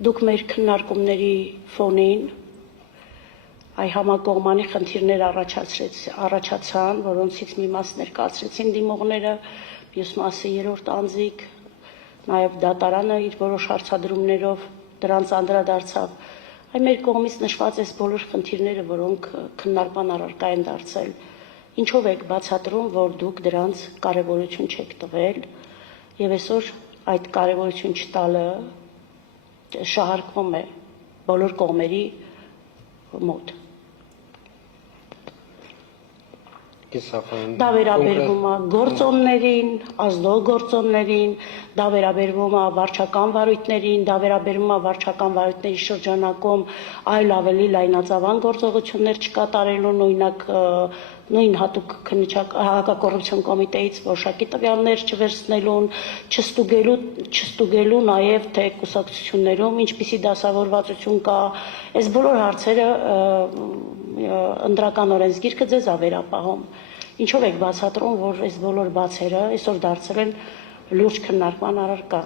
Դուք մեր քննարկումների ֆոնին այ համակողմանի խնդիրներ առաջացան, որոնցից մի մաս ներկայացրեցին դիմողները, մյուս մասը երրորդ անձիկ, նաև դատարանը իր որոշ հարցադրումներով դրանց անդրադարձավ։ Այ մեր կողմից նշված այս բոլոր խնդիրները, որոնք քննարկման առարկա են դարձել, ինչով եք բացատրում, որ դուք դրանց կարևորություն չեք տվել եւ այսօր այդ կարևորություն չտալը շահարկվում է բոլոր կողմերի մոտ։ Դա վերաբերվում է գործոններին, ազդող գործոններին, դա վերաբերվում է վարչական վարույթներին, դա վերաբերվում է վարչական վարույթների շրջանակում այլ ավելի լայնածավալ գործողություններ չկատարելու, օրինակ նույն հատուկ հակակոռուպցիոն կոմիտեից որոշակի տվյալներ չվերցնելուն, չստուգելու նաև թե կուսակցություններում ինչպիսի դասավորվածություն կա, այս բոլոր հարցերը ընտրական օրենսգիրքը ձեզ է վերապահում։ Ինչով եք բացատրում, որ այս բոլոր բացերը այսօր դարձել են լուրջ քննարկման առարկա։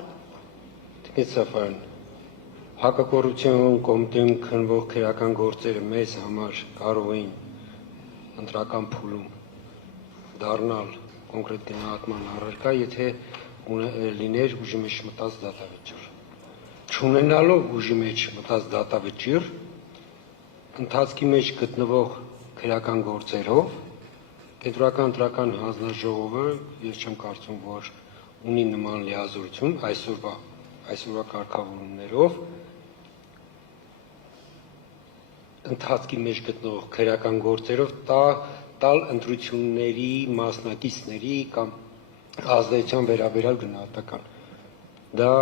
Տիկին հակակոռուպցիոն կոմիտեում քննվող քրեական գործերը մեզ համար կարող էին ընտրական փուլում դառնալ կոնկրետ գնահատման առարկա, եթե լիներ ուժի մեջ մտած դատավճիռ։ Չունենալով ուժի մեջ մտած դատավճիռ, ընթացքի մեջ գտնվող քրեական գործերով Կենտրոնական ընտրական հանձնաժողովը ես չեմ կարծում, որ ունի նման լիազորություն այսօրվա կարգավորումներով ընթացքի մեջ գտնվող քրեական գործերով տալ ընտրությունների մասնակիցների կամ ազդեցության վերաբերյալ գնահատական։ Դա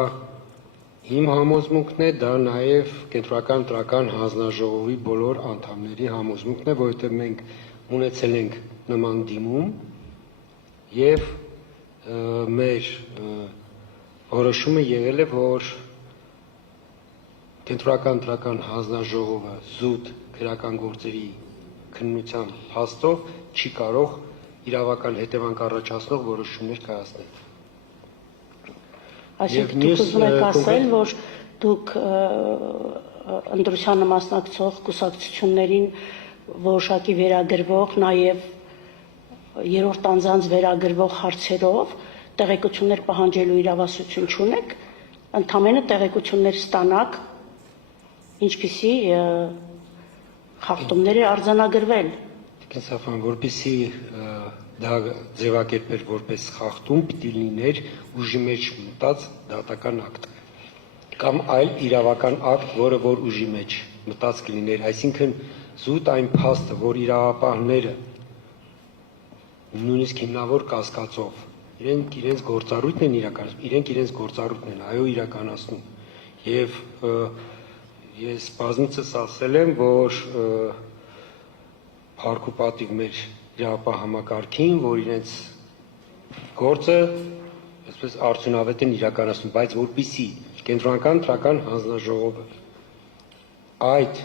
իմ համոզմունքն է, դա նաև Կենտրոնական ընտրական հանձնաժողովի բոլոր անդամների համոզմունքն է, որովհետև մենք ունեցել ենք նման դիմում եւ մեր որոշումը եղել է, որ Կենտրոնական ընտրական հանձնաժողովը զուտ քրեական գործերի քննության փաստով չի կարող իրավական հետևանք առաջացնող որոշումներ կայացնել։ Այսինքն դուք ուզում եք ասել, որ դուք ընտրությանը մասնակցող կուսակցություններին որոշակի վերագրվող, նաև երրորդ անձանց վերագրվող հարցերով տեղեկություններ պահանջելու իրավասություն չունեք, ընդամենը տեղեկություններ ստանաք, ինչպիսի խախտումներ է արձանագրվել։ Կենսական որպեսի դա ձևակերպեր որպես խախտում, պիտի լիներ ուժի մեջ մտած դատական ակտ կամ այլ իրավական ակտ, որը որ ուժի մեջ մտած կլիներ, այսինքն զուտ այն փաստը, որ իրավապահները նույնիսկ հիմնավոր կասկածով իրենց գործառույթն են իրականացնում, իրենք իրենց գործառույթն են իրականացնում եւ ես բազմիցս ասել եմ, որ փառք ու պատիվ մեր իրավապահ համակարգին, որ իրենց գործը այսպես արդյունավետ են իրականացնում, բայց որպեսզի Կենտրոնական ընտրական հանձնաժողովը այդ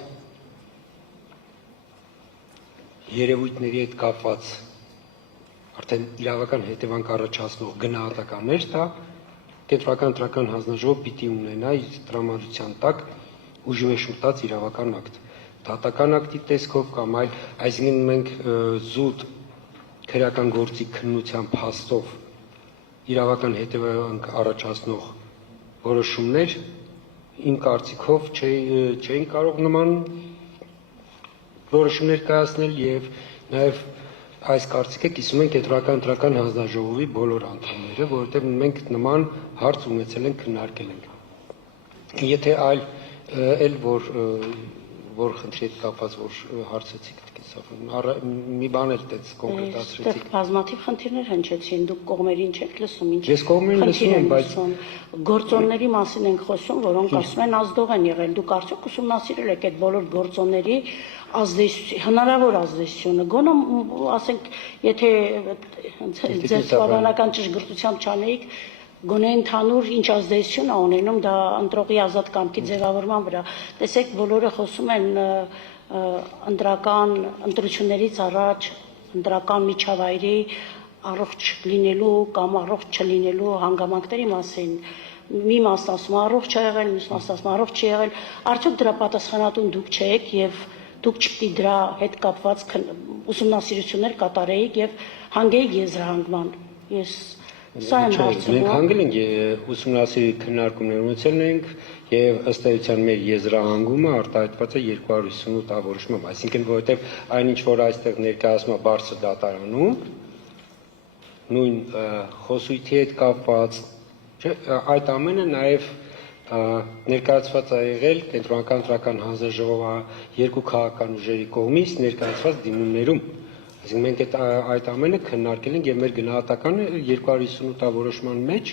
երևույթների հետ կապված արդեն իրավական հետևանք առաջացնող գնահատականներ տա, Կենտրոնական ընտրական հանձնաժողովը պիտի ունենա իր տրամադրության տակ ուժի մեջ մտած իրավական ակտ, դատական ակտի տեսքով կամ այլ, այսինքն մենք զուտ քրեական գործի քննության փաստով իրավական հետևանք առաջացնող որոշումներ իմ կարծիքով չէին կարող նման որոշումներ կայացնել եւ նաեւ այս կարծիքը կիսում են Կենտրոնական ընտրական հանձնաժողովի բոլոր անդամները, որովհետեւ մենք նման հարց ունեցել ենք, քննարկել ենք։ Եթե այլ որ խնդրի հետ կապված որ հարցեցիք մի բան էլ տեց կոնկրետացրեցիք։ Բազմաթիվ խնդիրներ հնչեցին, դուք կողմերին չեք լսում, ինչ։ Ես կողմերին լսում եմ, բայց գործոնների մասին ենք խոսում, որոնք ասում են ազդող են եղել։ Դուք արդյոք ուսումնասիրել եք այդ բոլոր գործոնների հնարավոր ազդեցությունը։ Գոնե ասենք, եթե ձեր սովորական ճշգրտությամբ չանեիք, գոնե ընդհանուր ինչ ազդեցություն է ունենում դա ընտրողի ազատ կամքի ձևավորման վրա։ Տեսեք, բոլորը խոսում են ընտրություններից առաջ ընտրական միջավայրի առողջ լինելու կամ առողջ չլինելու հանգամանքների մասին, մի մասն ասում առողջ է եղել, մյուս մասն ասում առողջ չի եղել, արդյոք դրա պատասխանատուն դուք չեք եւ դուք չպետք է դրա հետ կապված ուսումնասիրություններ կատարեիք եւ հանգեիք եզրահանգման։ Ես սա եմ հարցնում։ Մենք հանգել ենք ուսումնասիրի քննարկումներ ունեցել ենք եւ ըստ էության մեր եզրահանգումը արտահայտված է 258 ավորոշմամբ, այսինքն որովհետեւ այն ինչ որ այստեղ ներկայացնում է բարձր դատարանում, նույն խոսույթի հետ կապված, այդ ամենը նաեւ ներկայացված է եղել Կենտրոնական ընտրական հանձնաժողովի երկու քաղաքական ուժերի կողմից ներկայացված դիմումներում։ Այսինքն մենք այդ ամենը քննարկել ենք եւ մեր գնահատականը 258 որոշման մեջ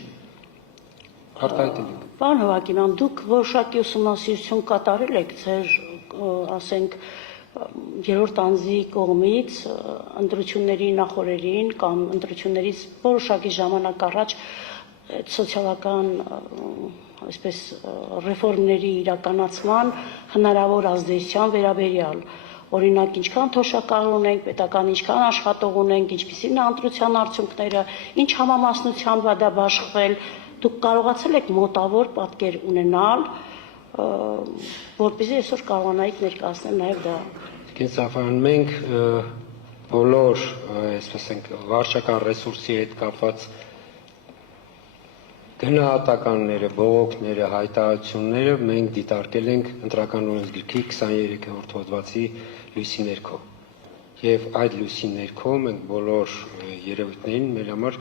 արտահայտել ենք։ Պարոն Հովհաննիսյան, դուք որոշակի ուսումնասիրություն կատարել եք ձեր, ասենք, երրորդ անձի կողմից ընտրությունների նախօրերին կամ ընտրություններից որոշակի ժամանակ առաջ սոցիալական այսպես ռեֆորմների իրականացման հնարավոր ազդեցության վերաբերյալ, օրինակ ինչքան թոշակառ ունենք, պետական ինչքան աշխատող ունենք, ինչպիսին է ընտրության արդյունքները, ինչ համամասնությամբ է դա բաշխվել, դուք կարողացել եք մոտավոր պատկեր ունենալ, որպեսզի այսօր կարողանայիք ներկայացնել նաև դա։ Կենսաբան մենք բոլոր, այսպես ենք, վարչական ռեսուրսի հետ կապված գնահատականները, բողոքները, հայտարարությունները մենք դիտարկել ենք ընտրական օրենսգրքի 23-րդ հոդվածի լույսի ներքո։ Եվ այդ լույսի ներքո մենք բոլոր երևույթներին մեր համար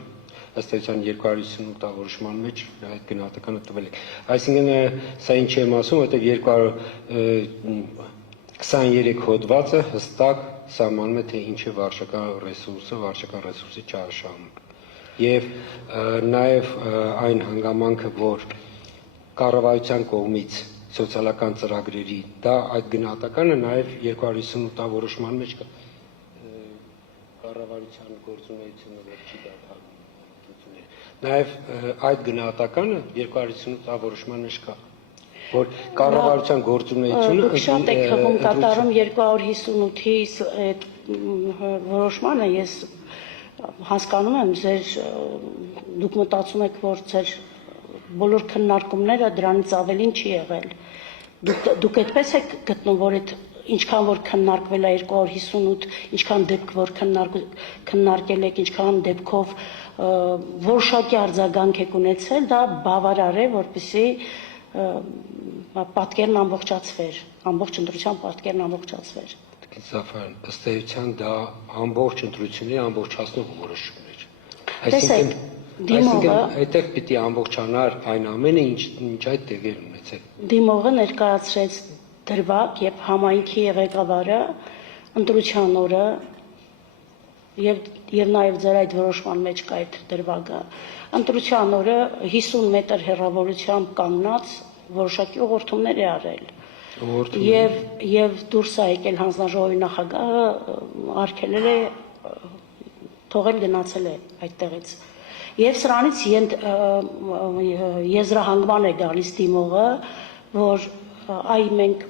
ըստ էության 258 որոշման մեջ այդ գնահատականը տվել ենք։ Այսինքն սա ինչ եմ ասում, որտեղ 223 հոդվածը հստակ սահմանում է, թե ինչ է վարչական ռեսուրսի չարաշահում։ Եվ նաև այն հանգամանքը, որ կառավարության կողմից սոցիալական ծրագրերի դա այդ գնահատականը նաև 258 որոշման մեջ կա կառավարության գործունեությունը որ չի դադարում։ Նաև այդ գնահատականը 258 որոշման մեջ կա, որ կառավարության գործունեությունը դուք շատ եք խմում կատարում 258-ի որոշմանը, ես հասկանում եմ, դուք մտածում եք, որ ձեր բոլոր քննարկումները դրանից ավելին չի եղել։ Դուք այդպես եք գտնում, որ այդ ինչքան որ քննարկվել է 258, ինչքան դեպք որ քննարկել եք, ինչքան դեպքով որոշակի արձագանք եք ունեցել, դա բավարար է, որպեսզի պատկերն ամբողջացվեր, ամբողջ ընտրության պատկերն ամբողջացվեր։ Զաֆարյան, ըստ էության դա ամբողջ ընտրությունների ամբողջացնող որոշումն էր։ Տեսեք, դիմողը այդտեղ պիտի ամբողջանար այն ամենը, ինչ այդ տեղեր ունեցել։ Դիմողը ներկայացրեց դրվագ եւ համայնքի ղեկավարը ընտրության օրը եւ նաեւ ձեր այդ որոշման մեջ կա այդ դրվագը ընտրության օրը 50 մետր հեռավորությամբ կանգնած որոշակի ուղղորդումներ է արել։ Եվ դուրս է եկել հանձնաժողովի նախագահը արգելել է թողել գնացել է այդտեղից եւ սրանից եզրահանգման է գալիս դիմողը, որ այ մենք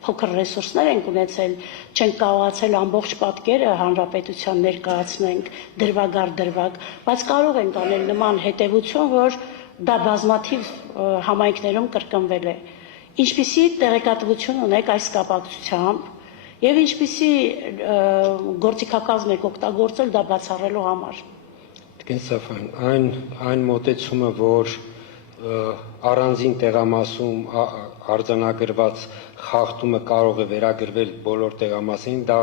փոքր ռեսուրսներ ենք ունեցել, չենք կարողացել ամբողջ պատկերը հանրապետության ներկայացնենք դրվագ առ դրվագ, բայց կարող ենք անել նման հետևություն, որ դա բազմաթիվ համայնքներում կրկնվել է։ Ինչպիսի տեղեկատվություն ունեք այս կապակցությամբ եւ ինչպիսի գործիքակազմ եք օգտագործել դա բացառելու համար։ Կենսաբան, այն մոտեցումը, որ առանձին տեղամասում արձանագրված խախտումը կարող է վերագրվել բոլոր տեղամասերին, դա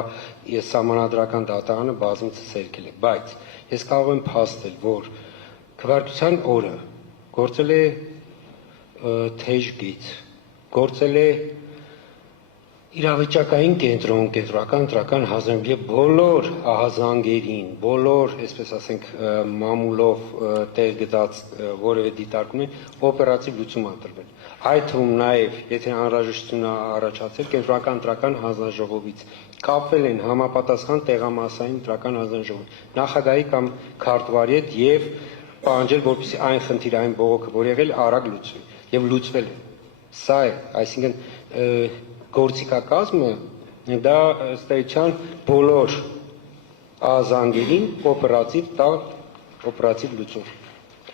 ես սահմանադրական դատարանը բազմիցս երգել է, բայց ես կարող եմ փաստել, որ քվեարկության օրը գործել է թեժ գիծ, գործել է իրավիճակային կենտրոն, կենտրոնական ընտրական հանձնաժողովի բոլոր ահազանգերին, բոլոր, այսպես ասենք, մամուլով տեղ գտած որևէ դիտարկումին օպերատիվ լուծում ընտրվել։ Այդ թվում նաև, եթե անհրաժեշտություն առաջացել կենտրոնական ընտրական հանձնաժողովից, կապվել են համապատասխան տեղամասային ընտրական հանձնաժողովի, նախագահի կամ քարտուղարի հետ եւ պահանջել, որպեսզի այն խնդիրը, այն բողոքը, որ եղել, արագ լուծվի եւ լուծվել է։ Սա է, այսինքն գործիքակազմը դա ըստ էության բոլոր ահազանգերին օպերատիվ լուծում։